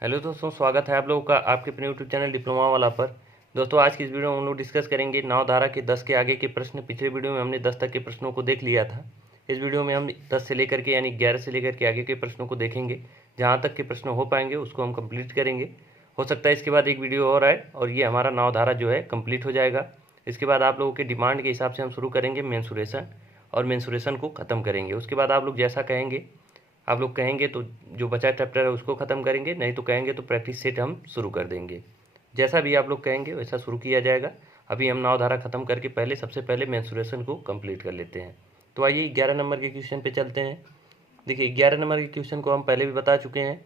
Hello दोस्तों, स्वागत है आप लोगों का आपके अपने यूट्यूब चैनल डिप्लोमा वाला पर। दोस्तों, आज की इस वीडियो में हम लोग डिस्कस करेंगे नाव धारा के 10 के आगे के प्रश्न। पिछले वीडियो में हमने 10 तक के प्रश्नों को देख लिया था। इस वीडियो में हम 10 से लेकर के यानी 11 से लेकर के आगे के प्रश्नों को देखेंगे। जहाँ तक के प्रश्न हो पाएंगे उसको हम कंप्लीट करेंगे। हो सकता है इसके बाद एक वीडियो और आए और ये हमारा नाव धारा जो है कंप्लीट हो जाएगा। इसके बाद आप लोगों के डिमांड के हिसाब से हम शुरू करेंगे मेंसुरेशन, और मेंसुरेशन को ख़त्म करेंगे। उसके बाद आप लोग जैसा कहेंगे, आप लोग कहेंगे तो जो बचा चैप्टर है उसको ख़त्म करेंगे, नहीं तो कहेंगे तो प्रैक्टिस सेट हम शुरू कर देंगे। जैसा भी आप लोग कहेंगे वैसा शुरू किया जाएगा। अभी हम नाव धारा ख़त्म करके सबसे पहले मेंसुरेशन को कंप्लीट कर लेते हैं। तो आइए 11 नंबर के क्वेश्चन पे चलते हैं। देखिए, 11 नंबर के क्वेश्चन को हम पहले भी बता चुके हैं,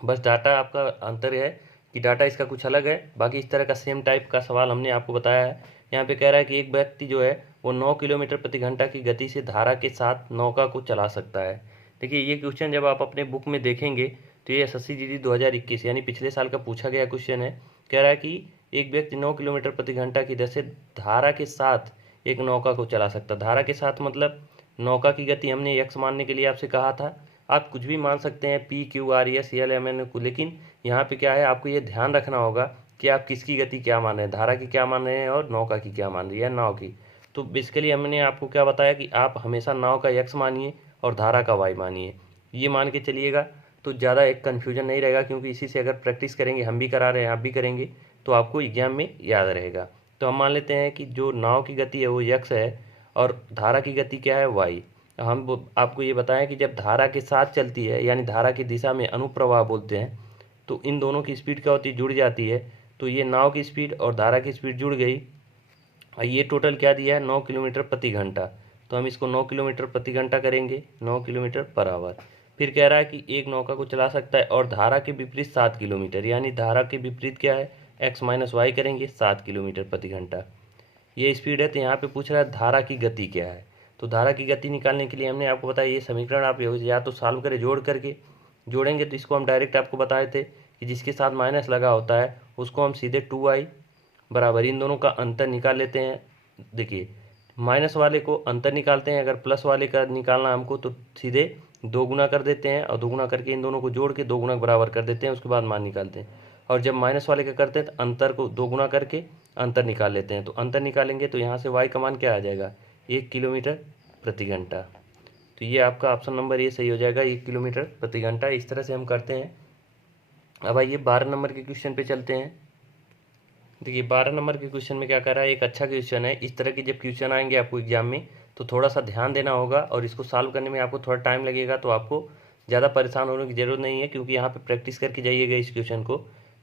बस डाटा आपका अंतर है कि डाटा इसका कुछ अलग है। बाकी इस तरह का सेम टाइप का सवाल हमने आपको बताया है। यहाँ पे कह रहा है कि एक व्यक्ति जो है वो 9 किलोमीटर प्रति घंटा की गति से धारा के साथ नौका को चला सकता है। देखिए, ये क्वेश्चन जब आप अपने बुक में देखेंगे तो ये एसएससी जीडी 2021 यानी पिछले साल का पूछा गया क्वेश्चन है। कह रहा है कि एक व्यक्ति 9 किलोमीटर प्रति घंटा की दर से धारा के साथ एक नौका को चला सकता है। धारा के साथ मतलब नौका की गति हमने एक्स मानने के लिए आपसे कहा था। आप कुछ भी मान सकते हैं, P Q R S L M N को, लेकिन यहाँ पे क्या है, आपको ये ध्यान रखना होगा कि आप किसकी गति क्या मान रहे हैं, धारा की क्या मान रहे हैं और नौका की क्या मान रही है, नाव की। तो बेसिकली हमने आपको क्या बताया कि आप हमेशा नाव का एक्स मानिए और धारा का वाई मानिए, ये मान के चलिएगा तो ज़्यादा एक कन्फ्यूजन नहीं रहेगा। क्योंकि इसी से अगर प्रैक्टिस करेंगे, हम भी करा रहे हैं आप भी करेंगे, तो आपको एग्जाम में याद रहेगा। तो हम मान लेते हैं कि जो नाव की गति है वो एक्स है और धारा की गति क्या है, वाई। हम आपको ये बताएं कि जब धारा के साथ चलती है यानी धारा की दिशा में अनुप्रवाह बोलते हैं, तो इन दोनों की स्पीड क्या होती है, जुड़ जाती है। तो ये नाव की स्पीड और धारा की स्पीड जुड़ गई। ये टोटल क्या दिया है, 9 किलोमीटर प्रति घंटा। तो हम इसको 9 किलोमीटर प्रति घंटा करेंगे, 9 किलोमीटर पर आवर। फिर कह रहा है कि एक नौका को चला सकता है और धारा के विपरीत 7 किलोमीटर, यानी धारा के विपरीत क्या है, एक्स माइनस वाई करेंगे, 7 किलोमीटर प्रति घंटा ये स्पीड है। तो यहाँ पे पूछ रहा है धारा की गति क्या है। तो धारा की गति निकालने के लिए हमने आपको बताया ये समीकरण आप या तो सॉल्व करें जोड़ करके। जोड़ेंगे तो इसको हम डायरेक्ट आपको बताए थे कि जिसके साथ माइनस लगा होता है उसको हम सीधे 2i बराबर इन दोनों का अंतर निकाल लेते हैं। देखिए, माइनस वाले को अंतर निकालते हैं, अगर प्लस वाले का निकालना हमको तो सीधे 2 गुना कर देते हैं और 2 गुना करके इन दोनों को जोड़ के 2 गुना बराबर कर देते हैं, उसके बाद मान निकालते हैं। और जब माइनस वाले का करते हैं तो अंतर को 2 गुना करके अंतर निकाल लेते हैं। तो अंतर निकालेंगे तो यहाँ से वाई का मान क्या आ जाएगा, 1 किलोमीटर प्रति घंटा। तो ये आपका ऑप्शन नंबर ये सही हो जाएगा, 1 किलोमीटर प्रति घंटा। इस तरह से हम करते हैं। अब आइए 12 नंबर के क्वेश्चन पे चलते हैं। देखिए, 12 नंबर के क्वेश्चन में क्या कर रहा है, एक अच्छा क्वेश्चन है। इस तरह के जब क्वेश्चन आएंगे आपको एग्जाम में तो थोड़ा सा ध्यान देना होगा और इसको सॉल्व करने में आपको थोड़ा टाइम लगेगा। तो आपको ज़्यादा परेशान होने की ज़रूरत नहीं है, क्योंकि यहाँ पे प्रैक्टिस करके जाइएगा इस क्वेश्चन को।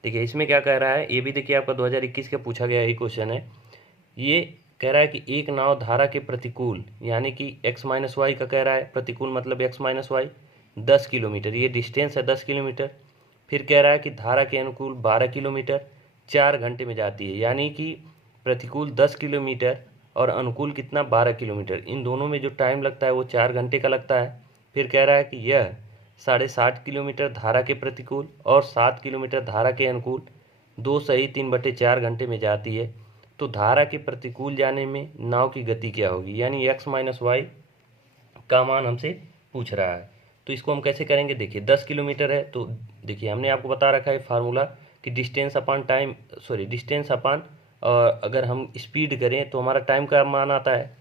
देखिए, इसमें क्या कह रहा है, ये भी देखिए आपका 2021 का पूछा गया ये क्वेश्चन है। ये कह रहा है कि एक नाव धारा के प्रतिकूल यानी कि एक्स माइनस वाई का कह रहा है, प्रतिकूल मतलब एक्स माइनस वाई 10 किलोमीटर, ये डिस्टेंस है 10 किलोमीटर। फिर कह रहा है कि धारा के अनुकूल 12 किलोमीटर 4 घंटे में जाती है, यानी कि प्रतिकूल 10 किलोमीटर और अनुकूल कितना 12 किलोमीटर, इन दोनों में जो टाइम लगता है वो 4 घंटे का लगता है। फिर कह रहा है कि यह 60.5 किलोमीटर धारा के प्रतिकूल और 7 किलोमीटर धारा के अनुकूल 2 सही 3/4 घंटे में जाती है। तो धारा के प्रतिकूल जाने में नाव की गति क्या होगी, यानी एक्स माइनस वाई का मान हमसे पूछ रहा है। तो इसको हम कैसे करेंगे, देखिए 10 किलोमीटर है तो देखिए हमने आपको बता रखा है फार्मूला कि distance upon time, sorry distance upon, और अगर हम स्पीड करें तो हमारा टाइम का मान आता है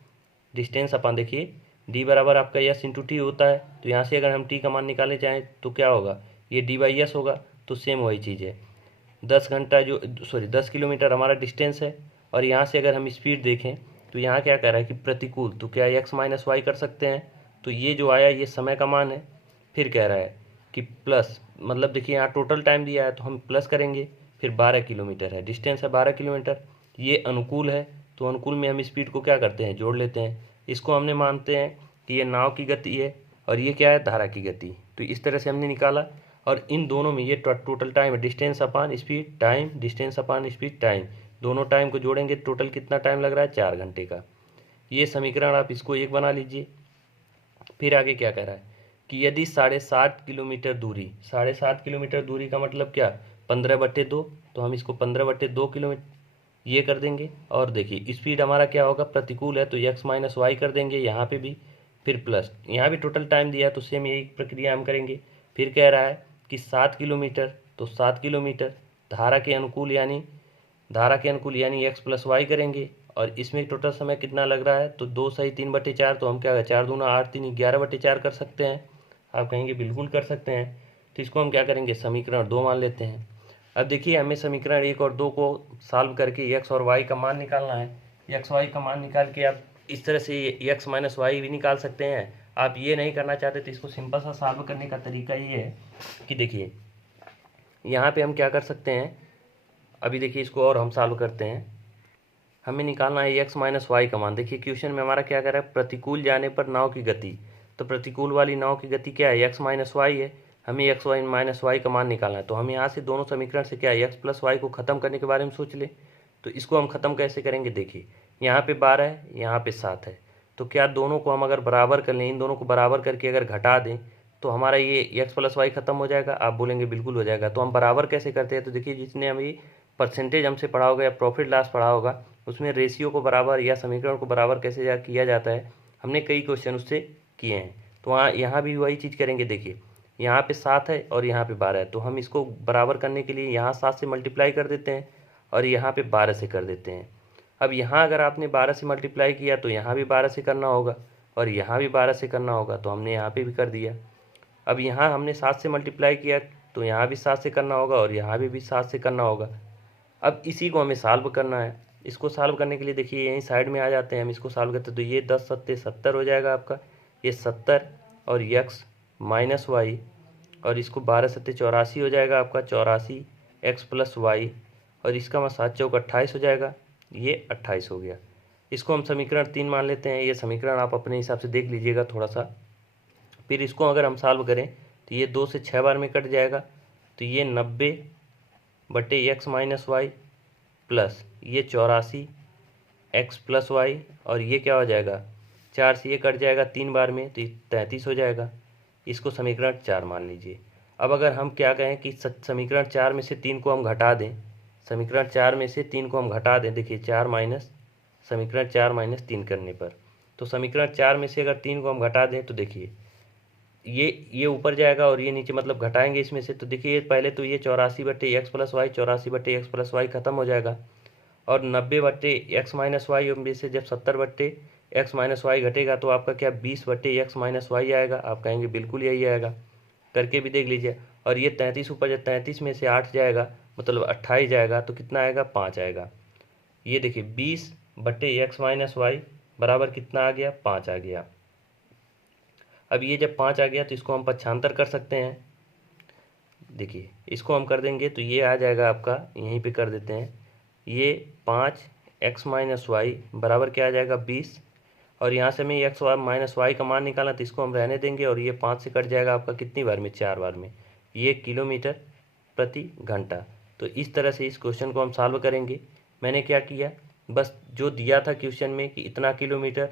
डिस्टेंस अपॉन, देखिए डी बराबर आपका एस इंटू टी होता है। तो यहाँ से अगर हम टी का मान निकालने चाहें तो क्या होगा, ये डी बाई एस होगा। तो सेम वही चीज़ है, 10 घंटा जो, सॉरी 10 किलोमीटर हमारा डिस्टेंस है। और यहाँ से अगर हम स्पीड देखें तो यहाँ क्या कह रहा है कि प्रतिकूल, तो क्या एक्स माइनस वाई कर सकते हैं। तो ये जो आया ये समय का मान है। फिर कह रहा है कि प्लस, मतलब देखिए यहाँ टोटल टाइम दिया है तो हम प्लस करेंगे। फिर 12 किलोमीटर है, डिस्टेंस है 12 किलोमीटर, ये अनुकूल है। तो अनुकूल में हम स्पीड को क्या करते हैं, जोड़ लेते हैं। इसको हमने मानते हैं कि ये नाव की गति है और ये क्या है, धारा की गति। तो इस तरह से हमने निकाला। और इन दोनों में ये टोटल टाइम है, डिस्टेंस अपान स्पीड टाइम, डिस्टेंस अपान स्पीड टाइम, दोनों टाइम को जोड़ेंगे टोटल कितना टाइम लग रहा है, 4 घंटे का। ये समीकरण आप इसको एक बना लीजिए। फिर आगे क्या कह रहा है कि यदि 7.5 किलोमीटर दूरी, 7.5 किलोमीटर दूरी का मतलब क्या, 15/2, तो हम इसको 15/2 किलोमीटर ये कर देंगे। और देखिए स्पीड हमारा क्या होगा, प्रतिकूल है तो एक्स माइनस वाई कर देंगे यहाँ पे भी। फिर प्लस, यहाँ भी टोटल टाइम दिया है तो सेम यही प्रक्रिया हम करेंगे। फिर कह रहा है कि 7 किलोमीटर तो 7 किलोमीटर। धारा के अनुकूल यानी x प्लस वाई करेंगे, और इसमें टोटल समय कितना लग रहा है, तो 2 सही 3/4, तो हम क्या 4 दूना 8 3 11/4 कर सकते हैं। आप कहेंगे बिल्कुल कर सकते हैं। तो इसको हम क्या करेंगे, समीकरण 2 मान लेते हैं। अब देखिए हमें समीकरण 1 और 2 को सॉल्व करके x और y का मान निकालना है। x y का मान निकाल के आप इस तरह से x माइनस वाई भी निकाल सकते हैं। आप ये नहीं करना चाहते तो इसको सिंपल सा सॉल्व करने का तरीका ये है कि देखिए यहाँ पे हम क्या कर सकते हैं। अभी देखिए इसको और हम सॉल्व करते हैं। हमें निकालना है x माइनस वाई का मान। देखिए क्वेश्चन में हमारा क्या कर रहा है, प्रतिकूल जाने पर नाव की गति। तो प्रतिकूल वाली नाव की गति क्या है, x माइनस वाई है। हमें x वाई माइनस वाई का मान निकालना है। तो हम यहाँ से दोनों समीकरण से क्या है, x प्लस वाई को ख़त्म करने के बारे में सोच ले। तो इसको हम ख़त्म कैसे करेंगे, देखिए यहाँ पे 12 है, यहाँ पे 7 है। तो क्या दोनों को हम अगर बराबर कर लें, इन दोनों को बराबर करके अगर घटा दें तो हमारा ये x प्लस वाई ख़त्म हो जाएगा। आप बोलेंगे बिल्कुल हो जाएगा। तो हम बराबर कैसे करते हैं, तो देखिए जिसने अभी परसेंटेज हमसे पढ़ा होगा या प्रॉफिट लॉस पढ़ा होगा, उसमें रेशियो को बराबर या समीकरण को बराबर कैसे किया जाता है, हमने कई क्वेश्चन उससे किए हैं। तो वहाँ यहाँ भी वही चीज़ करेंगे। देखिए यहाँ पे 7 है और यहाँ पे 12 है, तो हम इसको बराबर करने के लिए यहाँ 7 से मल्टीप्लाई कर देते हैं और यहाँ पे 12 से कर देते हैं। अब यहाँ अगर आपने 12 से मल्टीप्लाई किया तो यहाँ भी 12 से करना होगा और यहाँ भी 12 से करना होगा, तो हमने यहाँ पे भी कर दिया। अब यहाँ हमने 7 से मल्टीप्लाई किया तो यहाँ भी 7 से करना होगा और यहाँ भी 7 से करना होगा। अब इसी को हमें सॉल्व करना है। इसको सॉल्व करने के लिए देखिए यहीं साइड में आ जाते हैं, हम इसको सॉल्व करते हैं। तो ये 10 सत्ते 70 हो जाएगा आपका, ये 70 और x माइनस वाई, और इसको 12 सत्ते 84 हो जाएगा आपका, 84 x प्लस वाई, और इसका मैं 7 चौक 28 हो जाएगा, ये 28 हो गया। इसको हम समीकरण 3 मान लेते हैं। ये समीकरण आप अपने हिसाब से देख लीजिएगा थोड़ा सा। फिर इसको अगर हम सॉल्व करें तो ये 2 से 6 बार में कट जाएगा, तो ये 90/x माइनस वाई प्लस ये 84 x प्लस वाई, और ये क्या हो जाएगा, 4 से ये कट जाएगा 3 बार में, तो 33 हो जाएगा। इसको समीकरण 4 मान लीजिए। अब अगर हम क्या कहें कि समीकरण 4 में से 3 को हम घटा दें, समीकरण 4 में से 3 को हम घटा दें, देखिए समीकरण 4 माइनस 3 करने पर, तो समीकरण 4 में से अगर 3 को हम घटा दें तो देखिए ये ऊपर जाएगा और ये नीचे, मतलब घटाएंगे इसमें से। तो देखिए पहले तो ये 84/x plus Y, 84/x plus Y खत्म हो जाएगा, और 90/x माइनस वाई में से जब 70/x माइनस वाई घटेगा तो आपका क्या 20/x माइनस वाई आएगा। आप कहेंगे बिल्कुल यही आएगा, करके भी देख लीजिए। और ये 33 ऊपर, जब 33 में से 8 जाएगा मतलब 28 जाएगा, तो कितना आएगा, 5 आएगा। ये देखिए 20/x माइनस वाई बराबर कितना आ गया, 5 आ गया। अब ये जब 5 आ गया तो इसको हम पक्षांतर कर सकते हैं। देखिए इसको हम कर देंगे तो ये आ जाएगा आपका, यहीं पे कर देते हैं, ये 5x माइनस वाई बराबर क्या आ जाएगा, 20, और यहाँ से हमें x माइनस वाई का मान निकालना, तो इसको हम रहने देंगे, और ये 5 से कट जाएगा आपका कितनी बार में, 4 बार में, ये किलोमीटर प्रति घंटा। तो इस तरह से इस क्वेश्चन को हम सॉल्व करेंगे। मैंने क्या किया, बस जो दिया था क्वेश्चन में कि इतना किलोमीटर,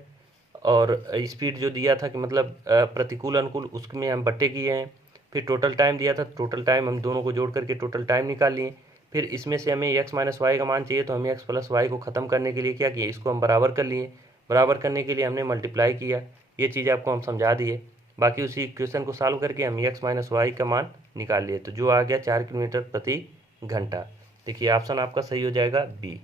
और स्पीड जो दिया था कि मतलब प्रतिकूल अनुकूल, उसमें हम बट्टे किए हैं। फिर टोटल टाइम दिया था, टोटल टाइम हम दोनों को जोड़ करके टोटल टाइम निकाल लिए। फिर इसमें से हमें x माइनस वाई का मान चाहिए, तो हमें x प्लस वाई को ख़त्म करने के लिए क्या किया, इसको हम बराबर कर लिए। बराबर करने के लिए हमने मल्टीप्लाई किया। ये चीज़ आपको हम समझा दिए। बाकी उसी क्वेश्चन को सॉल्व करके हम x माइनस वाई का मान निकाल लिए, तो जो आ गया 4 किलोमीटर प्रति घंटा। देखिए ऑप्शन आपका सही हो जाएगा बी।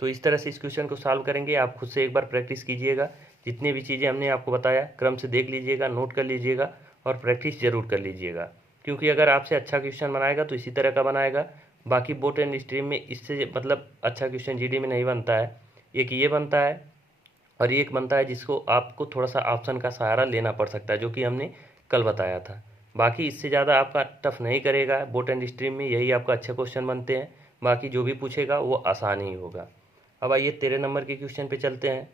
तो इस तरह से इस क्वेश्चन को सॉल्व करेंगे। आप खुद से एक बार प्रैक्टिस कीजिएगा। जितनी भी चीज़ें हमने आपको बताया क्रम से देख लीजिएगा, नोट कर लीजिएगा और प्रैक्टिस ज़रूर कर लीजिएगा, क्योंकि अगर आपसे अच्छा क्वेश्चन बनाएगा तो इसी तरह का बनाएगा। बाकी बोट एंड स्ट्रीम में इससे मतलब अच्छा क्वेश्चन जीडी में नहीं बनता है। एक ये बनता है और एक बनता है जिसको आपको थोड़ा सा ऑप्शन का सहारा लेना पड़ सकता है, जो कि हमने कल बताया था। बाकी इससे ज़्यादा आपका टफ नहीं करेगा बोट एंड स्ट्रीम में, यही आपका अच्छे क्वेश्चन बनते हैं। बाकी जो भी पूछेगा वो आसान ही होगा। अब आइए 13 नंबर के क्वेश्चन पे चलते हैं।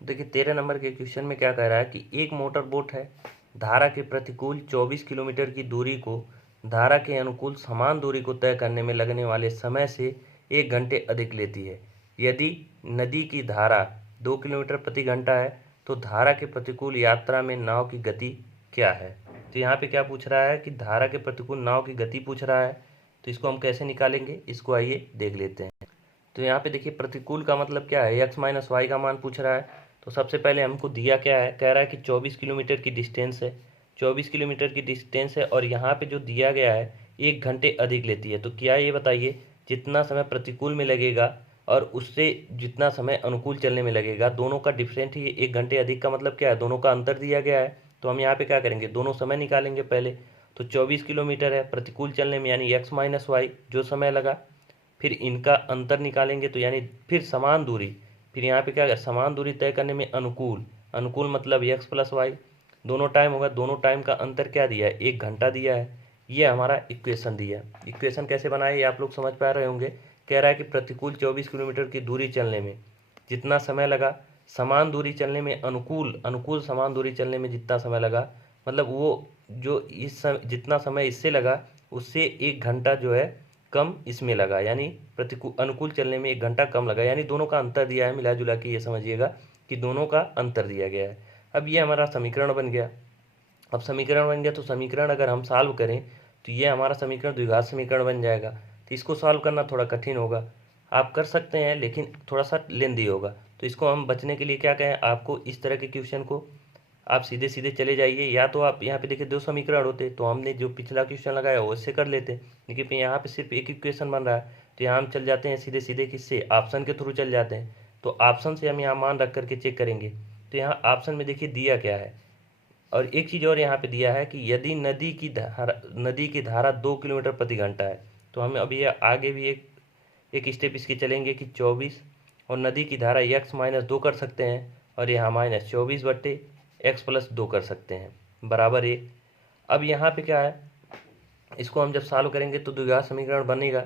देखिए 13 नंबर के क्वेश्चन में क्या कह रहा है कि एक मोटर बोट है, धारा के प्रतिकूल 24 किलोमीटर की दूरी को धारा के अनुकूल समान दूरी को तय करने में लगने वाले समय से 1 घंटे अधिक लेती है। यदि नदी की धारा 2 किलोमीटर प्रति घंटा है तो धारा के प्रतिकूल यात्रा में नाव की गति क्या है। तो यहाँ पे क्या पूछ रहा है कि धारा के प्रतिकूल नाव की गति पूछ रहा है। तो इसको हम कैसे निकालेंगे, इसको आइए देख लेते हैं। तो यहाँ पे देखिए प्रतिकूल का मतलब क्या है, x माइनस वाई का मान पूछ रहा है। तो सबसे पहले हमको दिया क्या है, कह रहा है कि 24 किलोमीटर की डिस्टेंस है, 24 किलोमीटर की डिस्टेंस है, और यहाँ पे जो दिया गया है 1 घंटे अधिक लेती है। तो क्या ये बताइए, जितना समय प्रतिकूल में लगेगा और उससे जितना समय अनुकूल चलने में लगेगा, दोनों का डिफरेंट ही 1 घंटे अधिक का मतलब क्या है, दोनों का अंतर दिया गया है। तो हम यहाँ पे क्या करेंगे, दोनों समय निकालेंगे पहले। तो 24 किलोमीटर है प्रतिकूल चलने में, यानी x माइनस वाई जो समय लगा। फिर इनका अंतर निकालेंगे तो यानी फिर समान दूरी, फिर यहाँ पे क्या, समान दूरी तय करने में अनुकूल, अनुकूल मतलब x प्लस वाई, दोनों टाइम होगा, दोनों टाइम का अंतर क्या दिया है, 1 घंटा दिया है। ये हमारा इक्वेशन दिया। इक्वेशन कैसे बनाए ये आप लोग समझ पा रहे होंगे। कह रहा है कि प्रतिकूल 24 किलोमीटर की दूरी चलने में जितना समय लगा, समान दूरी चलने में अनुकूल, अनुकूल समान दूरी चलने में जितना समय लगा, मतलब वो जो जितना समय इससे लगा उससे 1 घंटा जो है कम इसमें लगा, यानी प्रतिकूल अनुकूल चलने में 1 घंटा कम लगा, यानी दोनों का अंतर दिया है। मिला जुला के ये समझिएगा कि दोनों का अंतर दिया गया है। अब ये हमारा समीकरण बन गया। अब समीकरण बन गया तो समीकरण अगर हम सॉल्व करें तो ये हमारा समीकरण द्विघात समीकरण बन जाएगा। तो इसको सॉल्व करना थोड़ा कठिन होगा, आप कर सकते हैं लेकिन थोड़ा सा लेंदी होगा। तो इसको हम बचने के लिए क्या कहें, आपको इस तरह के क्वेश्चन को आप सीधे सीधे चले जाइए, या तो आप यहाँ पे देखिए 2 समीकरण होते तो हमने जो पिछला क्वेश्चन लगाया वो इससे कर लेते, लेकिन यहाँ पे सिर्फ एक ही क्वेश्चन बन रहा है। तो यहाँ हम चल जाते हैं सीधे सीधे किससे, ऑप्शन के थ्रू चल जाते हैं। तो ऑप्शन से हम यहाँ मान रख करके चेक करेंगे। तो यहाँ ऑप्शन में देखिए दिया क्या है, और एक चीज़ और यहाँ पे दिया है कि यदि नदी की धारा 2 किलोमीटर प्रति घंटा है। तो हम अभी आगे भी एक स्टेप इसके चलेंगे कि 24 और नदी की धारा x माइनस 2 कर सकते हैं, और यहाँ माइनस 24 बट्टे x प्लस 2 कर सकते हैं बराबर 1। अब यहाँ पे क्या है, इसको हम जब सॉल्व करेंगे तो द्विघात समीकरण बनेगा,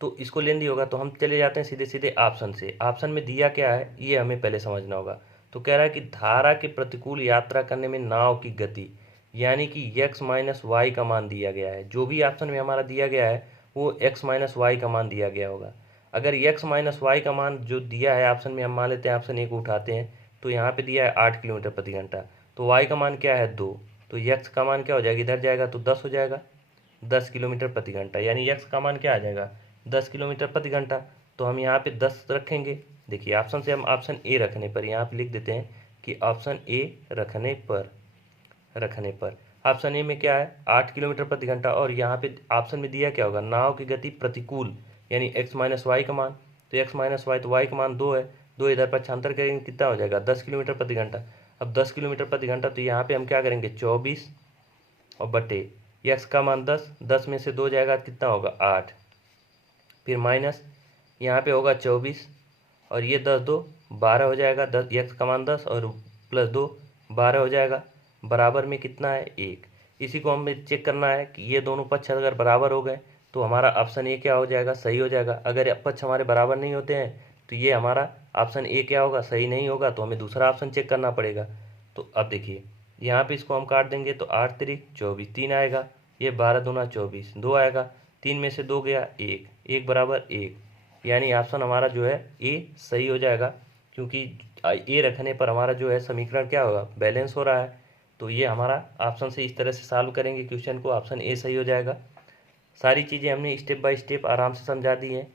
तो इसको लेंदी होगा। तो हम चले जाते हैं सीधे सीधे ऑप्शन से। ऑप्शन में दिया क्या है ये हमें पहले समझना होगा। तो कह रहा है कि धारा के प्रतिकूल यात्रा करने में नाव की गति, यानी कि x माइनस वाई का मान दिया गया है। जो भी ऑप्शन में हमारा दिया गया है वो x माइनस वाई का मान दिया गया होगा। अगर x माइनस वाई का मान जो दिया है ऑप्शन में, हम मान लेते हैं ऑप्शन ए को उठाते हैं, तो यहाँ पे दिया है 8 किलोमीटर प्रति घंटा, तो y का मान क्या है 2, तो x का मान क्या हो जाएगा, इधर जाएगा तो 10 हो जाएगा, 10 किलोमीटर प्रति घंटा, यानी x का मान क्या आ जाएगा 10 किलोमीटर प्रति घंटा। तो हम यहाँ पे 10 रखेंगे। देखिए ऑप्शन से हम ऑप्शन ए रखने पर यहाँ पे लिख देते हैं कि ऑप्शन ए रखने पर ऑप्शन ए में क्या है 8 किलोमीटर प्रति घंटा, और यहाँ पे ऑप्शन में दिया क्या होगा, नाव की गति प्रतिकूल, यानी x माइनस वाई का मान, तो x माइनस वाई तो y का मान 2 है, 2 इधर पक्षांतर करेंगे कितना हो जाएगा 10 किलोमीटर प्रति घंटा। अब 10 किलोमीटर प्रति घंटा, तो यहाँ पे हम क्या करेंगे 24 और बटे x का मान 10, 10 में से 2 जाएगा कितना होगा 8, फिर माइनस यहाँ पे होगा 24 और ये 10 2 12 हो जाएगा, 10 x का मान 10 और प्लस 2 12 हो जाएगा, बराबर में कितना है 1। इसी को हमें चेक करना है कि ये दोनों पक्ष अगर बराबर हो गए तो हमारा ऑप्शन ए क्या हो जाएगा, सही हो जाएगा। अगर पक्ष हमारे बराबर नहीं होते हैं तो ये हमारा ऑप्शन ए क्या होगा, सही नहीं होगा, तो हमें दूसरा ऑप्शन चेक करना पड़ेगा। तो अब देखिए यहाँ पे इसको हम काट देंगे तो 8 तिरिक 24, 3 आएगा, ये 12 दूना 24, 2 आएगा, 3 में से 2 गया 1, 1 बराबर 1, यानी ऑप्शन हमारा जो है ए सही हो जाएगा, क्योंकि ए रखने पर हमारा जो है समीकरण क्या होगा, बैलेंस हो रहा है। तो ये हमारा ऑप्शन से इस तरह से सॉल्व करेंगे क्वेश्चन को, ऑप्शन ए सही हो जाएगा। सारी चीज़ें हमने स्टेप बाय स्टेप आराम से समझा दी हैं।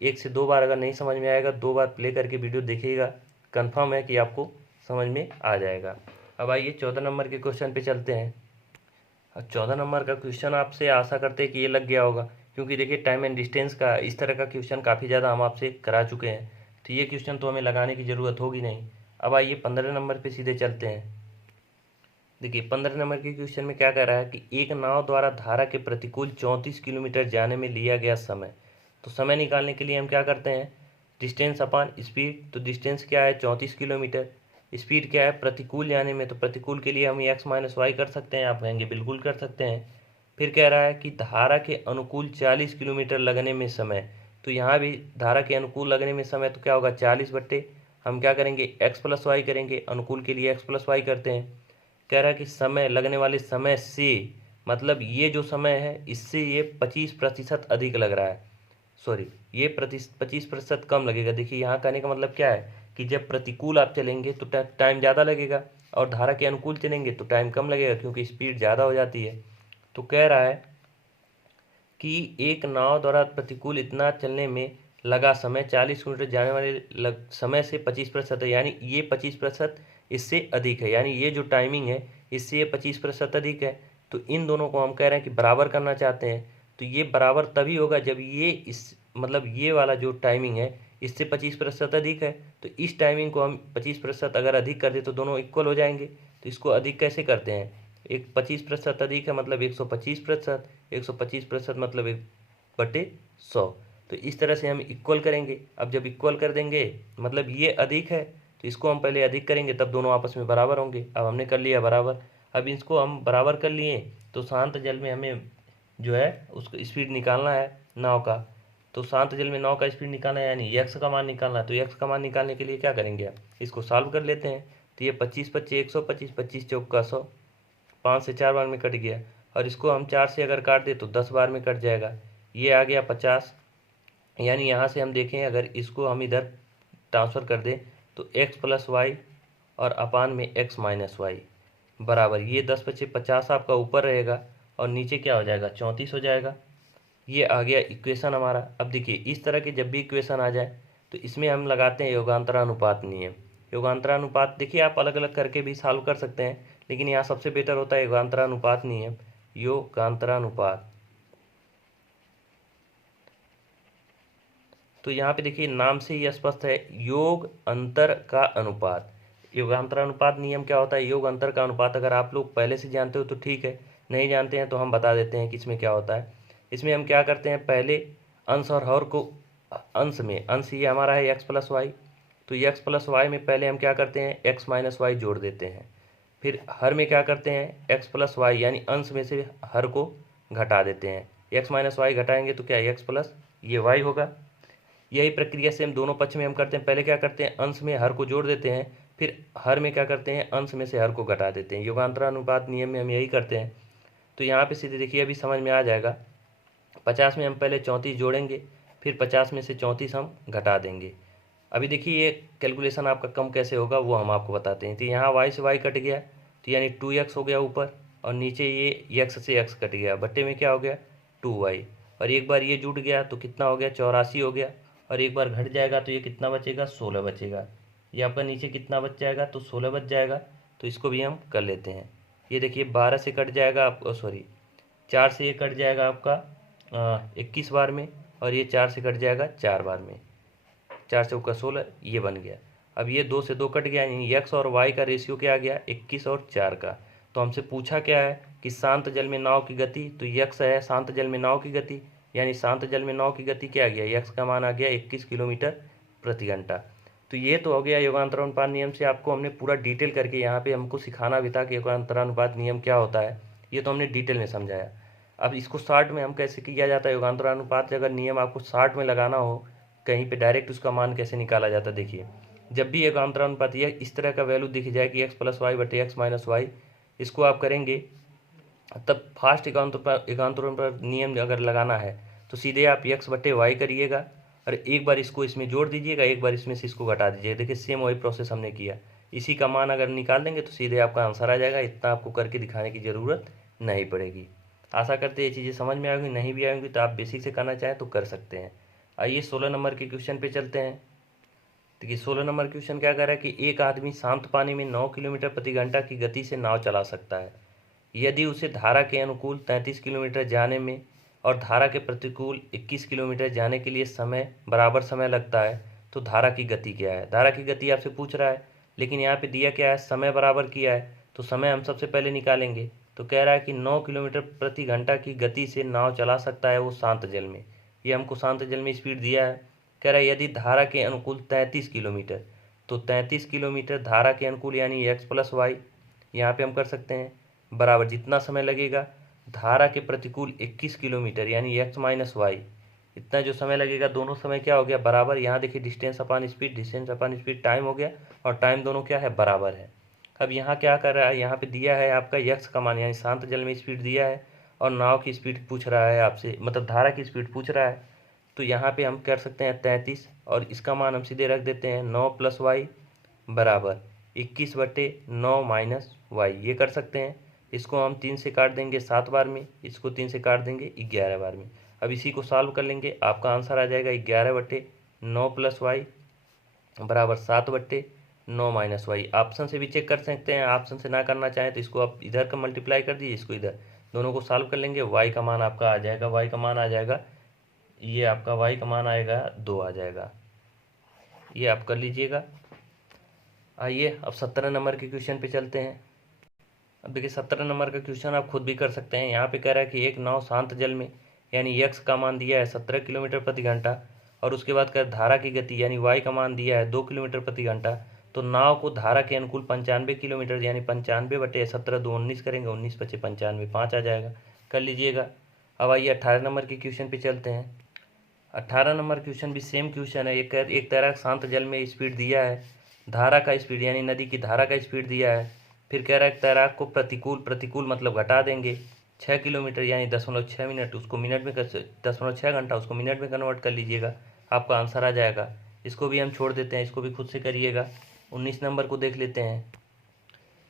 1 से 2 बार अगर नहीं समझ में आएगा 2 बार प्ले करके वीडियो देखिएगा, कंफर्म है कि आपको समझ में आ जाएगा। अब आइए 14 नंबर के क्वेश्चन पे चलते हैं। अब 14 नंबर का क्वेश्चन आपसे आशा करते हैं कि ये लग गया होगा, क्योंकि देखिए टाइम एंड डिस्टेंस का इस तरह का क्वेश्चन काफ़ी ज़्यादा हम आपसे करा चुके हैं, तो ये क्वेश्चन तो हमें लगाने की ज़रूरत होगी नहीं। अब आइए 15 नंबर पे सीधे चलते हैं। देखिए 15 नंबर के क्वेश्चन में क्या कह रहा है कि एक नाव द्वारा धारा के प्रतिकूल 34 किलोमीटर जाने में लिया गया समय। तो समय निकालने के लिए हम क्या करते हैं, डिस्टेंस अपान स्पीड। तो डिस्टेंस क्या है 34 किलोमीटर, स्पीड क्या है प्रतिकूल जाने में, तो प्रतिकूल के लिए हम x माइनस वाई कर सकते हैं, आप कहेंगे बिल्कुल कर सकते हैं। फिर कह रहा है कि धारा के अनुकूल 40 किलोमीटर लगने में समय। तो यहाँ भी धारा के अनुकूल लगने में समय तो क्या होगा 40 बट्टे हम क्या करेंगे x प्लस वाई करेंगे, अनुकूल के लिए x प्लस वाई करते हैं। कह रहा है कि समय लगने वाले समय से, मतलब ये जो समय है इससे ये 25% अधिक लग रहा है, सॉरी ये 25% कम लगेगा। देखिए यहाँ कहने का मतलब क्या है कि जब प्रतिकूल आप चलेंगे तो टाइम ज़्यादा लगेगा, और धारा के अनुकूल चलेंगे तो टाइम कम लगेगा, क्योंकि स्पीड ज़्यादा हो जाती है। तो कह रहा है कि एक नाव द्वारा प्रतिकूल इतना चलने में लगा समय 40 किलोमीटर जाने वाले समय से 25% है, यानी ये 25% इससे अधिक है, यानी ये जो टाइमिंग है इससे ये 25% अधिक है। तो इन दोनों को हम कह रहे हैं कि बराबर करना चाहते हैं। तो ये बराबर तभी होगा जब ये इस मतलब ये वाला जो टाइमिंग है इससे 25% अधिक है। तो इस टाइमिंग को हम 25% अगर अधिक कर दे तो दोनों इक्वल हो जाएंगे। तो इसको अधिक कैसे करते हैं, एक 25% अधिक है मतलब 125%, 125% मतलब 1/100। तो इस तरह से हम इक्वल करेंगे। अब जब इक्वल कर देंगे मतलब ये अधिक है तो इसको हम पहले अधिक करेंगे तब दोनों आपस में बराबर होंगे। अब हमने कर लिया बराबर। अब इसको हम बराबर कर लिए तो शांत जल में हमें जो है उसको स्पीड निकालना है नाव का। तो शांत जल में नाव का स्पीड निकालना है यानी यक्स का मान निकालना है। तो यक्स का मान निकालने के लिए क्या करेंगे, इसको सॉल्व कर लेते हैं। तो ये 25 25 125, 25 चौका 100, 5 से 4 बार में कट गया। और इसको हम 4 से अगर काट दे तो 10 बार में कट जाएगा। ये आ गया 50। यानी यहाँ से हम देखें अगर इसको हम इधर ट्रांसफ़र कर दें तो x + y और अपान में x - y बराबर ये 10 × 5 = 50 आपका ऊपर रहेगा और नीचे क्या हो जाएगा 34 हो जाएगा। ये आ गया इक्वेशन हमारा। अब देखिए इस तरह के जब भी इक्वेशन आ जाए तो इसमें हम लगाते हैं योगांतरानुपात नियम। योगांतरानुपात देखिए आप अलग अलग करके भी सॉल्व कर सकते हैं, लेकिन यहाँ सबसे बेटर होता है योगांतरानुपात नियम। योगांतरानुपात, तो यहाँ पे देखिए नाम से ही स्पष्ट है, योग अंतर का अनुपात। योगांतरानुपात नियम क्या होता है, योग अंतर का अनुपात। अगर आप लोग पहले से जानते हो तो ठीक है, नहीं जानते हैं तो हम बता देते हैं कि इसमें क्या होता है। इसमें हम क्या करते हैं, पहले अंश और हर को अंश में, अंश ये हमारा है x + y, तो x + y में पहले हम क्या करते हैं x - y जोड़ देते हैं। फिर हर में क्या करते हैं x + y यानी अंश में से हर को घटा देते हैं। x - y घटाएंगे तो क्या x प्लस ये y होगा। यही प्रक्रिया से हम दोनों पक्ष में हम करते हैं। पहले क्या करते हैं अंश में हर को जोड़ देते हैं, फिर हर में क्या करते हैं अंश में से हर को घटा देते हैं। योगांतरानुपात नियम में हम यही करते हैं। तो यहाँ पे सीधे देखिए अभी समझ में आ जाएगा। 50 में हम पहले 34 जोड़ेंगे, फिर 50 में से 34 हम घटा देंगे। अभी देखिए ये कैलकुलेशन आपका कम कैसे होगा वो हम आपको बताते हैं। तो यहाँ y से y कट गया तो यानी 2x हो गया ऊपर, और नीचे ये x से x कट गया, बट्टे में क्या हो गया 2y। और एक बार ये जुट गया तो कितना हो गया 84 हो गया, और एक बार घट जाएगा तो ये कितना बचेगा 16 बचेगा। ये आपका नीचे कितना बच जाएगा तो 16 बच जाएगा। तो इसको भी हम कर लेते हैं। ये देखिए 12 से कट जाएगा आपको, सॉरी 4 से ये कट जाएगा आपका 21 बार में, और ये 4 से कट जाएगा 4 बार में, 4 चौका 16, ये बन गया। अब ये 2 से 2 कट गया, यानी x और y का रेशियो क्या आ गया 21 और 4 का। तो हमसे पूछा क्या है कि शांत जल में नाव की गति, तो x है शांत जल में नाव की गति, यानी शांत जल में नाव की गति क्या आ गया, x का मान आ गया 21 किलोमीटर प्रति घंटा। तो ये तो हो गया योगांतरानुपात नियम से आपको हमने पूरा डिटेल करके, यहाँ पे हमको सिखाना भी था कि योगांतरानुपात नियम क्या होता है, ये तो हमने डिटेल में समझाया। अब इसको शॉर्ट में हम कैसे किया जाता है, योगांतरानुपात अगर नियम आपको शॉर्ट में लगाना हो कहीं पे डायरेक्ट उसका मान कैसे निकाला जाता है। देखिए जब भी योगांतरानुपात या इस तरह का वैल्यू दिख जाए कि x + y / x - y, इसको आप करेंगे तब फास्ट योगांतरानुपात नियम अगर लगाना है तो सीधे आप x/y करिएगा, और एक बार इसको इसमें जोड़ दीजिएगा, एक बार इसमें से इसको घटा दीजिएगा। देखिए सेम वही प्रोसेस हमने किया। इसी का मान अगर निकाल देंगे तो सीधे आपका आंसर आ जाएगा। इतना आपको करके दिखाने की ज़रूरत नहीं पड़ेगी। आशा करते हैं ये चीज़ें समझ में आएंगी। नहीं भी आएंगी तो आप बेसिक से करना चाहें तो कर सकते हैं। आइए 16 नंबर के क्वेश्चन पे चलते हैं। देखिए 16 नंबर क्वेश्चन क्या कर रहा है कि एक आदमी शांत पानी में 9 किलोमीटर प्रति घंटा की गति से नाव चला सकता है। यदि उसे धारा के अनुकूल 33 किलोमीटर जाने में और धारा के प्रतिकूल 21 किलोमीटर जाने के लिए बराबर समय लगता है, तो धारा की गति क्या है। धारा की गति आपसे पूछ रहा है, लेकिन यहाँ पे दिया क्या है, समय बराबर किया है। तो समय हम सबसे पहले निकालेंगे। तो कह रहा है कि 9 किलोमीटर प्रति घंटा की गति से नाव चला सकता है वो शांत जल में। ये हमको शांत जल में स्पीड दिया है। कह रहा है यदि धारा के अनुकूल 33 किलोमीटर, तो 33 किलोमीटर धारा के अनुकूल यानी x + y, यहाँ पे हम कर सकते हैं बराबर जितना समय लगेगा धारा के प्रतिकूल 21 किलोमीटर यानी x - y, इतना जो समय लगेगा दोनों समय क्या हो गया बराबर। यहाँ देखिए डिस्टेंस अपान स्पीड टाइम हो गया, और टाइम दोनों क्या है बराबर है। अब यहाँ क्या कर रहा है, यहाँ पे दिया है आपका x का मान यानी शांत जल में स्पीड दिया है, और नाव की स्पीड पूछ रहा है आपसे, मतलब धारा की स्पीड पूछ रहा है। तो यहाँ पे हम कर सकते हैं 33, और इसका मान हम सीधे रख देते हैं 9 + y बराबर 21/9 - y, ये कर सकते हैं। इसको हम 3 से काट देंगे 7 बार में, इसको 3 से काट देंगे 11 बार में। अब इसी को सॉल्व कर लेंगे, आपका आंसर आ जाएगा 11/9 + y बराबर 7/9 - y। ऑप्शन से भी चेक कर सकते हैं, ऑप्शन से ना करना चाहें तो इसको आप इधर का मल्टीप्लाई कर दीजिए, इसको इधर, दोनों को सॉल्व कर लेंगे, y का मान आपका आ जाएगा, y का मान आ जाएगा, ये आपका y का मान आएगा 2 आ जाएगा। ये आप कर लीजिएगा। आइए अब 17 नंबर के क्वेश्चन पे चलते हैं। अब देखिए 17 नंबर का क्वेश्चन आप खुद भी कर सकते हैं। यहाँ पे कह रहा है कि एक नाव शांत जल में, यानी x का मान दिया है 17 किलोमीटर प्रति घंटा, और उसके बाद कर धारा की गति यानी y का मान दिया है 2 किलोमीटर प्रति घंटा। तो नाव को धारा के अनुकूल 95 किलोमीटर यानी 95/17 2 19 करेंगे, 19 × 95 5 आ जाएगा। कर लीजिएगा। अब आइए 18 नंबर के क्वेश्चन पे चलते हैं। 18 नंबर क्वेश्चन भी सेम क्वेश्चन है। एक तैराक शांत जल में स्पीड दिया है, धारा का स्पीड यानी नदी की धारा का स्पीड दिया है। फिर कह रहा है तैराक को प्रतिकूल मतलब घटा देंगे 6 किलोमीटर यानी 0.6 मिनट, उसको मिनट में 0.6 घंटा उसको मिनट में कन्वर्ट कर लीजिएगा, आपका आंसर आ जाएगा। इसको भी हम छोड़ देते हैं, इसको भी खुद से करिएगा। 19 नंबर को देख लेते हैं।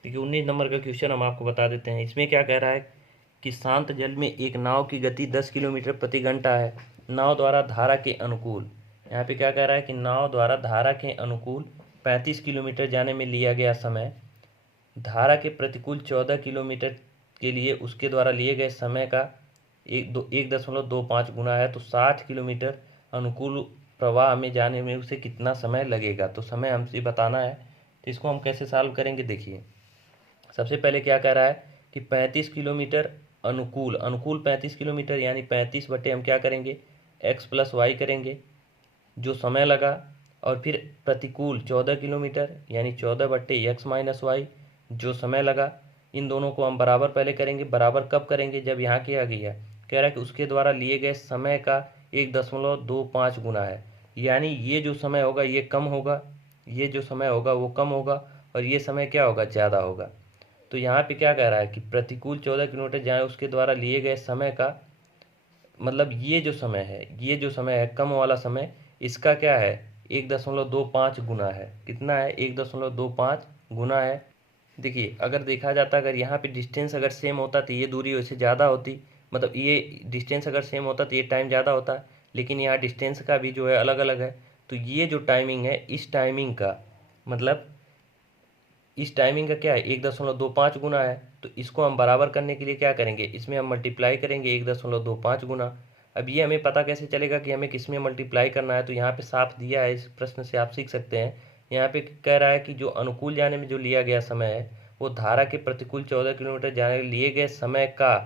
देखिए 19 नंबर का क्वेश्चन हम आपको बता देते हैं। इसमें क्या कह रहा है कि शांत जल में एक नाव की गति 10 किलोमीटर प्रति घंटा है, नाव द्वारा धारा के अनुकूल, यहाँ पे क्या कह रहा है कि नाव द्वारा धारा के अनुकूल 35 किलोमीटर जाने में लिया गया समय, धारा के प्रतिकूल 14 किलोमीटर के लिए उसके द्वारा लिए गए समय का 1.25 गुना है। तो 60 किलोमीटर अनुकूल प्रवाह में जाने में उसे कितना समय लगेगा, तो समय हमसे बताना है। तो इसको हम कैसे सॉल्व करेंगे, देखिए सबसे पहले क्या कह रहा है कि 35 किलोमीटर अनुकूल 35 किलोमीटर यानी 35 बटे हम क्या करेंगे x + y करेंगे जो समय लगा, और फिर प्रतिकूल 14 किलोमीटर यानी 14 बटे x - y जो समय लगा। इन दोनों को हम बराबर पहले करेंगे। बराबर कब करेंगे, जब यहाँ किया गया कह रहा है कि उसके द्वारा लिए गए समय का 1.25 गुना है, यानी ये जो समय होगा ये कम होगा, ये जो समय होगा वो कम होगा, और ये समय क्या होगा ज़्यादा होगा। तो यहाँ पे क्या कह रहा है कि प्रतिकूल 14 किलोमीटर जाए उसके द्वारा लिए गए समय का मतलब ये जो समय है कम वाला समय, इसका क्या है 1.25 गुना है। कितना है 1.25 गुना है। देखिए अगर देखा जाता, अगर यहाँ पे डिस्टेंस अगर सेम होता तो ये दूरी वैसे ज़्यादा होती, मतलब ये डिस्टेंस अगर सेम होता तो ये टाइम ज़्यादा होता, लेकिन यहाँ डिस्टेंस का भी जो है अलग अलग है। तो ये जो टाइमिंग है इस टाइमिंग का मतलब इस टाइमिंग का क्या है 1.25 गुना है। तो इसको हम बराबर करने के लिए क्या करेंगे, इसमें हम मल्टीप्लाई करेंगे 1.25 गुना। अब ये हमें पता कैसे चलेगा कि हमें किस में मल्टीप्लाई करना है, तो यहाँ पे साफ दिया है, इस प्रश्न से आप सीख सकते हैं। यहाँ पे कह रहा है कि जो अनुकूल जाने में जो लिया गया समय है वो धारा के प्रतिकूल 14 किलोमीटर जाने के लिए गए समय का,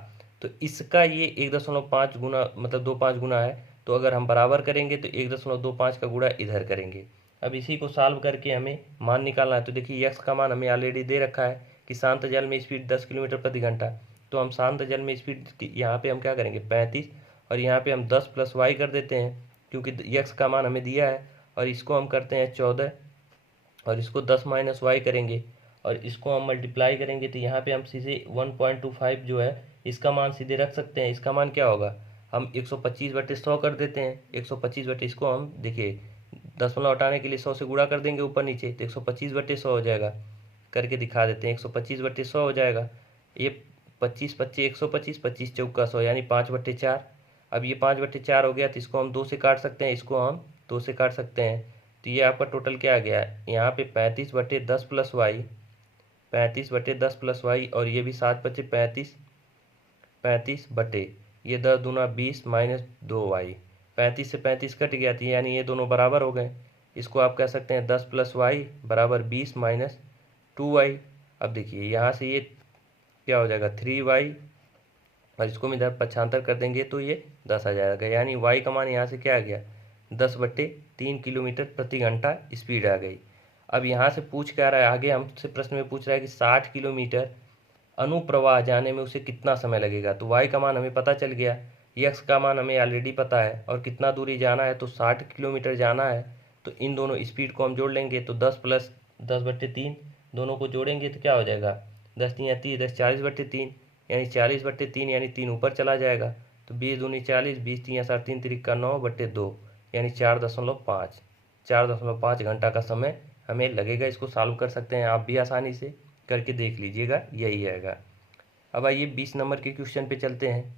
तो इसका ये 1.5 गुना मतलब 25 गुना है। तो अगर हम बराबर करेंगे तो 1.25 का गुणा इधर करेंगे। अब इसी को सॉल्व करके हमें मान निकालना है। तो देखिए x का मान हमें ऑलरेडी दे रखा है कि शांत जल में स्पीड 10 किलोमीटर प्रति घंटा। तो हम शांत जल में स्पीड यहाँ पे हम क्या करेंगे 35, और यहाँ पे हम 10 + y कर देते हैं क्योंकि x का मान हमें दिया है, और इसको हम करते हैं 14, और इसको 10 - y करेंगे, और इसको हम मल्टीप्लाई करेंगे। तो यहाँ पे हम सीधे 1.25 जो है इसका मान सीधे रख सकते हैं। इसका मान क्या होगा, हम 125/100 कर देते हैं। 125 बटे इसको हम देखिए दशमलव हटाने के लिए 100 से गुणा कर देंगे ऊपर नीचे, तो 125/100 हो जाएगा। करके दिखा देते हैं 125/100 हो जाएगा। ये 25 × 25 125, 25 × 4 100 यानी 5/4। अब ये 5/4 हो गया, तो इसको हम 2 से काट सकते हैं, इसको हम 2 से काट सकते हैं। तो ये आपका टोटल क्या आ गया, यहाँ पे 35/10 + y, 35/10 + y, और ये भी 7 × 35, 35 बटे ये 10 दूना 20 - 2y, 35 से 35 कट गया था यानी ये दोनों बराबर हो गए। इसको आप कह सकते हैं 10 + y = 20 - 2y। अब देखिए यहाँ से ये क्या हो जाएगा 3y, और इसको हम इधर पक्षांतर कर देंगे तो ये 10 आ जाएगा, यानी y का मान यहाँ से क्या आ गया 10/3 किलोमीटर प्रति घंटा स्पीड आ गई। अब यहाँ से पूछ क्या रहा है आगे, हमसे प्रश्न में पूछ रहा है कि 60 किलोमीटर अनुप्रवाह जाने में उसे कितना समय लगेगा। तो y का मान हमें पता चल गया, x का मान हमें ऑलरेडी पता है, और कितना दूरी जाना है तो 60 किलोमीटर जाना है। तो इन दोनों स्पीड को हम जोड़ लेंगे, तो 10 + 10/3 दोनों को जोड़ेंगे तो क्या हो जाएगा 10 × 3 = 30, 10 40/3 यानी 40/3 यानी 3 ऊपर चला जाएगा। तो 20 दूनी 40, 20 × 3 = 3 × 9/2 यानी 4.5 घंटा का समय हमें लगेगा। इसको सॉल्व कर सकते हैं आप भी आसानी से, करके देख लीजिएगा, यही आएगा। अब आइए 20 नंबर के क्वेश्चन पे चलते हैं।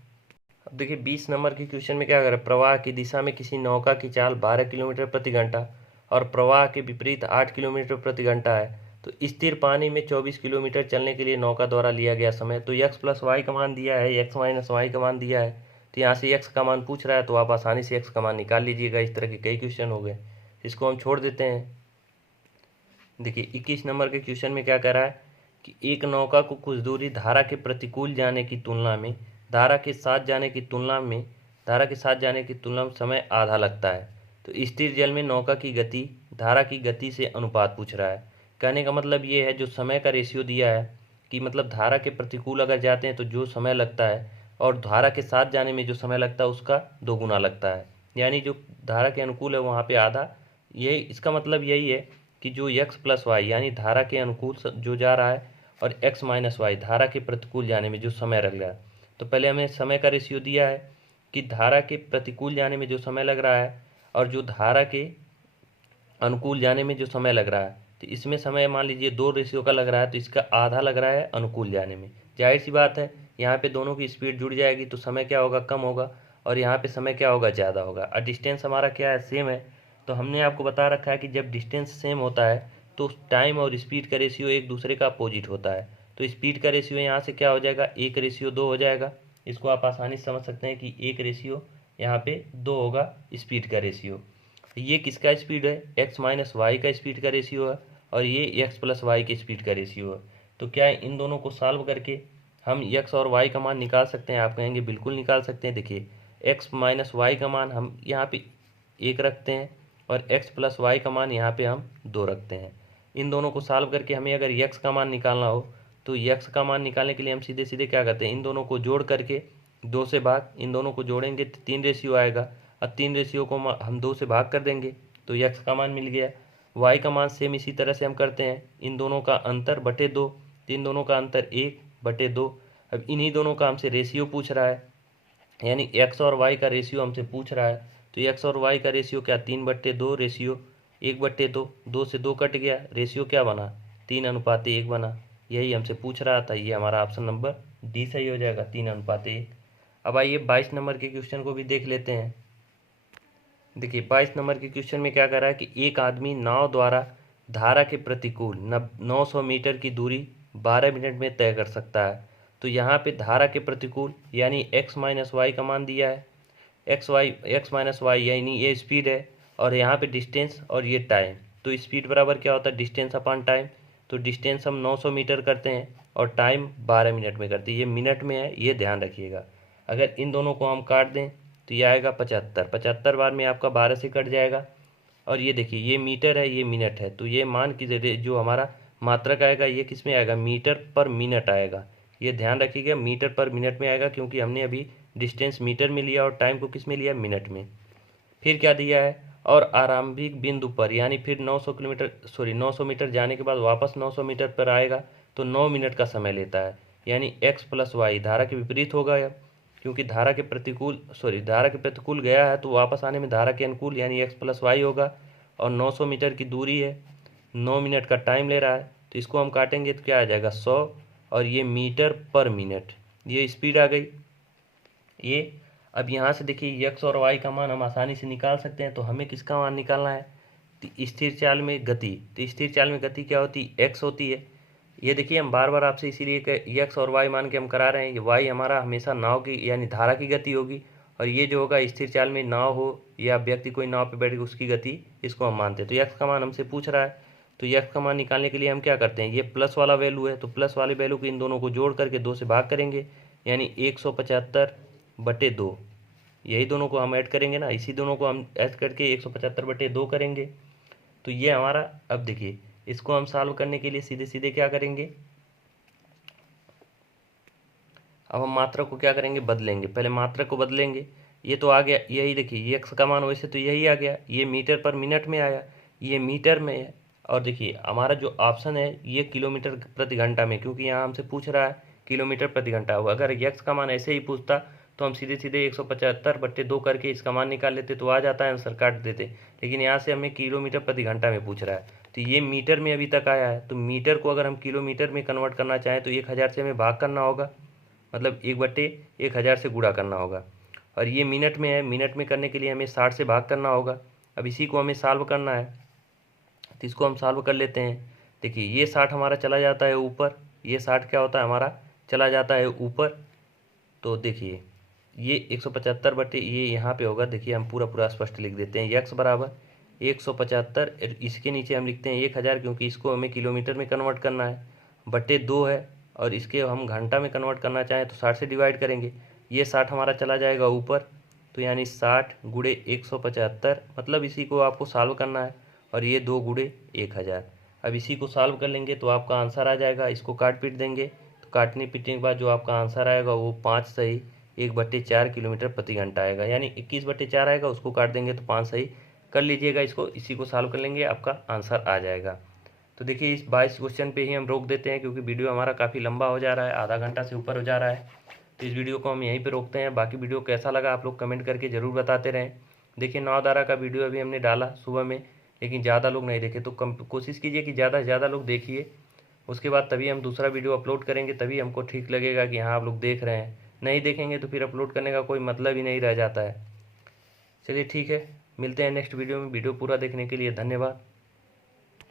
अब देखिए 20 नंबर के क्वेश्चन में क्या कर रहा है, प्रवाह की दिशा में किसी नौका की चाल 12 किलोमीटर प्रति घंटा और प्रवाह के विपरीत 8 किलोमीटर प्रति घंटा है, तो स्थिर पानी में 24 किलोमीटर चलने के लिए नौका द्वारा लिया गया समय, तो x प्लस वाई का मान दिया है, x माइनस वाई का मान दिया है, तो यहाँ से x का मान पूछ रहा है, तो आप आसानी से x का मान निकाल लीजिएगा। इस तरह के कई क्वेश्चन हो गए, इसको हम छोड़ देते हैं। देखिए 21 नंबर के क्वेश्चन में क्या कह रहा है कि एक नौका को कुछ दूरी धारा के प्रतिकूल जाने की तुलना में धारा के साथ जाने की तुलना में समय आधा लगता है। तो स्थिर जल में नौका की गति धारा की गति से अनुपात पूछ रहा है। कहने का मतलब ये है, जो समय का रेशियो दिया है कि मतलब धारा के प्रतिकूल अगर जाते हैं तो जो समय लगता है और धारा के साथ जाने में जो समय लगता है उसका 2 गुना लगता है। यानी जो धारा के अनुकूल है वहाँ पे आधा। यही इसका मतलब यही है कि जो x प्लस वाई यानी धारा के अनुकूल जो जा रहा है और x माइनस वाई धारा के प्रतिकूल जाने में जो समय लग रहा है, तो पहले हमें समय का रेशियो दिया है कि धारा के प्रतिकूल जाने में जो समय लग रहा है और जो धारा के अनुकूल जाने में जो समय लग रहा है, तो इसमें समय मान लीजिए 2 रेशियो का लग रहा है, तो इसका आधा लग रहा है अनुकूल जाने में। जाहिर सी बात है यहाँ पे दोनों की स्पीड जुड़ जाएगी तो समय क्या होगा, कम होगा, और यहाँ पे समय क्या होगा, ज़्यादा होगा। और डिस्टेंस हमारा क्या है, सेम है। तो हमने आपको बता रखा है कि जब डिस्टेंस सेम होता है तो टाइम और स्पीड का रेशियो एक दूसरे का अपोजिट होता है। तो स्पीड का रेशियो यहाँ से क्या हो जाएगा, 1:2 हो जाएगा। इसको आप आसानी से समझ सकते हैं कि 1 यहाँ पे 2 होगा स्पीड का रेशियो। ये किसका स्पीड है, x माइनस वाई का स्पीड का रेशियो है, और ये x प्लस वाई के स्पीड का रेशियो है। तो क्या इन दोनों को सॉल्व करके हम x और y का मान निकाल सकते हैं? आप कहेंगे बिल्कुल निकाल सकते हैं। देखिए x माइनस वाई का मान हम यहाँ पे 1 रखते हैं और x प्लस वाई का मान यहाँ पे हम 2 रखते हैं। इन दोनों को सॉल्व करके हमें अगर x का मान निकालना हो तो x का मान निकालने के लिए हम सीधे सीधे क्या करते हैं, इन दोनों को जोड़ करके 2 से भाग, इन दोनों को जोड़ेंगे तो 3 रेशियो आएगा, और 3 रेशियो को हम 2 से भाग कर देंगे तो x का मान मिल गया। y का मान सेम इसी तरह से हम करते हैं, इन दोनों का अंतर बटे 2, इन दोनों का अंतर 1/2। अब इन्हीं दोनों का हमसे रेशियो पूछ रहा है, यानी x और y का रेशियो हमसे पूछ रहा है। तो x और y का रेशियो क्या, 3/2 रेशियो 1/2, 2 से 2 कट गया, रेशियो क्या बना, 3:1 बना। यही हमसे पूछ रहा था, ये हमारा ऑप्शन नंबर डी सही हो जाएगा, 3:1। अब आइए 22 नंबर के क्वेश्चन को भी देख लेते हैं। देखिए 22 नंबर के क्वेश्चन में क्या कर रहा है कि एक आदमी नाव द्वारा धारा के प्रतिकूल 900 मीटर की दूरी 12 मिनट में तय कर सकता है। तो यहाँ पे धारा के प्रतिकूल यानी x माइनस वाई का मान दिया है, x माइनस वाई यानी ये स्पीड है, और यहाँ पे डिस्टेंस और ये टाइम। तो स्पीड बराबर क्या होता है, डिस्टेंस अपॉन टाइम। तो डिस्टेंस हम 900 मीटर करते हैं और टाइम 12 मिनट में करते हैं, ये मिनट में है, ये ध्यान रखिएगा। अगर इन दोनों को हम काट दें तो ये आएगा 75 बार में आपका 12 से कट जाएगा। और ये देखिए ये मीटर है, ये मिनट है, तो ये मान की जो हमारा मात्रक आएगा ये किस में आएगा, मीटर पर मिनट आएगा। ये ध्यान रखिएगा, मीटर पर मिनट में आएगा, क्योंकि हमने अभी डिस्टेंस मीटर में लिया और टाइम को किस में लिया, मिनट में। फिर क्या दिया है, और आरंभिक बिंदु पर यानी फिर 900 मीटर जाने के बाद वापस 900 मीटर पर आएगा तो 9 मिनट का समय लेता है। यानी x प्लस वाई धारा के विपरीत होगा, क्योंकि धारा के प्रतिकूल गया है तो वापस आने में धारा के अनुकूल यानी x प्लस वाई होगा, और 900 मीटर की दूरी है, 9 मिनट का टाइम ले रहा है, तो इसको हम काटेंगे तो क्या आ जाएगा 100, और ये मीटर पर मिनट, ये स्पीड आ गई ये। अब यहाँ से देखिए x और y का मान हम आसानी से निकाल सकते हैं। तो हमें किसका मान निकालना है, तो स्थिर चाल में गति। तो स्थिर चाल में गति क्या होती है, x होती है। ये देखिए हम बार बार आपसे इसीलिए x और y मान के हम करा रहे हैं। ये y हमारा हमेशा नाव की यानी धारा की गति होगी, और ये जो होगा स्थिर चाल में नाव हो या व्यक्ति कोई नाव पे बैठ के उसकी गति, इसको हम मानते हैं। तो x का मान हमसे पूछ रहा है, तो x का मान निकालने के लिए हम क्या करते हैं, ये प्लस वाला वैल्यू है तो प्लस वाले वैल्यू को इन दोनों को जोड़ करके 2 से भाग करेंगे, यानी 175/2। यही दोनों को हम ऐड करेंगे ना, इसी दोनों को हम ऐड करके 175/2 करेंगे। तो ये हमारा, अब देखिए इसको हम सॉल्व करने के लिए सीधे सीधे क्या करेंगे, अब हम मात्रा को क्या करेंगे, बदलेंगे। पहले मात्रा को बदलेंगे, ये तो आ गया, यही देखिए ये x का मान वैसे तो यही आ गया, ये मीटर पर मिनट में आया, ये मीटर में है। और देखिए हमारा जो ऑप्शन है ये किलोमीटर प्रति घंटा में, क्योंकि यहाँ हमसे पूछ रहा है किलोमीटर प्रति घंटा होगा। अगर x का मान ऐसे ही पूछता तो हम सीधे सीधे 175/2 करके इसका मान निकाल लेते तो आ जाता है, आंसर काट देते। लेकिन यहाँ से हमें किलोमीटर प्रति घंटा में पूछ रहा है, तो ये मीटर में अभी तक आया है। तो मीटर को अगर हम किलोमीटर में कन्वर्ट करना चाहें तो 1000 से हमें भाग करना होगा, मतलब 1/1000 से गुणा करना होगा। और ये मिनट में है, मिनट में करने के लिए हमें 60 से भाग करना होगा। अब इसी को हमें सॉल्व करना है, तो इसको हम सॉल्व कर लेते हैं। देखिए ये 60 हमारा चला जाता है ऊपर, ये 60 क्या होता है हमारा चला जाता है ऊपर। तो देखिए ये 175 बटे ये यहाँ पे होगा। देखिए हम पूरा पूरा स्पष्ट लिख देते हैं, यक्स बराबर 175, इसके नीचे हम लिखते हैं 1000 क्योंकि इसको हमें किलोमीटर में कन्वर्ट करना है, बटे 2 है, और इसके हम घंटा में कन्वर्ट करना चाहें तो 60 से डिवाइड करेंगे। ये 60 हमारा चला जाएगा ऊपर, तो यानी 60 गुणे 175, मतलब इसी को आपको सॉल्व करना है, और ये 2 गुणे 1000। अब इसी को सॉल्व कर लेंगे तो आपका आंसर आ जाएगा। इसको काट पीट देंगे तो काटने पीटने के बाद जो आपका आंसर आएगा वो 5 सही 1/4 किलोमीटर प्रति घंटा आएगा, यानी 21/4 आएगा। उसको काट देंगे तो 5 सही कर लीजिएगा। इसको इसी को सॉल्व कर लेंगे, आपका आंसर आ जाएगा। तो देखिए इस 22 क्वेश्चन पे ही हम रोक देते हैं क्योंकि वीडियो हमारा काफ़ी लंबा हो जा रहा है, आधा घंटा से ऊपर हो जा रहा है। तो इस वीडियो को हम यहीं पे रोकते हैं। बाकी वीडियो कैसा लगा आप लोग कमेंट करके ज़रूर बताते रहें। देखिए 9 धारा का वीडियो अभी हमने डाला सुबह में, लेकिन ज़्यादा लोग नहीं देखे, तो कोशिश कीजिए कि ज़्यादा से ज़्यादा लोग देखिए। उसके बाद तभी हम दूसरा वीडियो अपलोड करेंगे, तभी हमको ठीक लगेगा कि हाँ आप लोग देख रहे हैं। नहीं देखेंगे तो फिर अपलोड करने का कोई मतलब ही नहीं रह जाता है। चलिए ठीक है, मिलते हैं नेक्स्ट वीडियो में। वीडियो पूरा देखने के लिए धन्यवाद।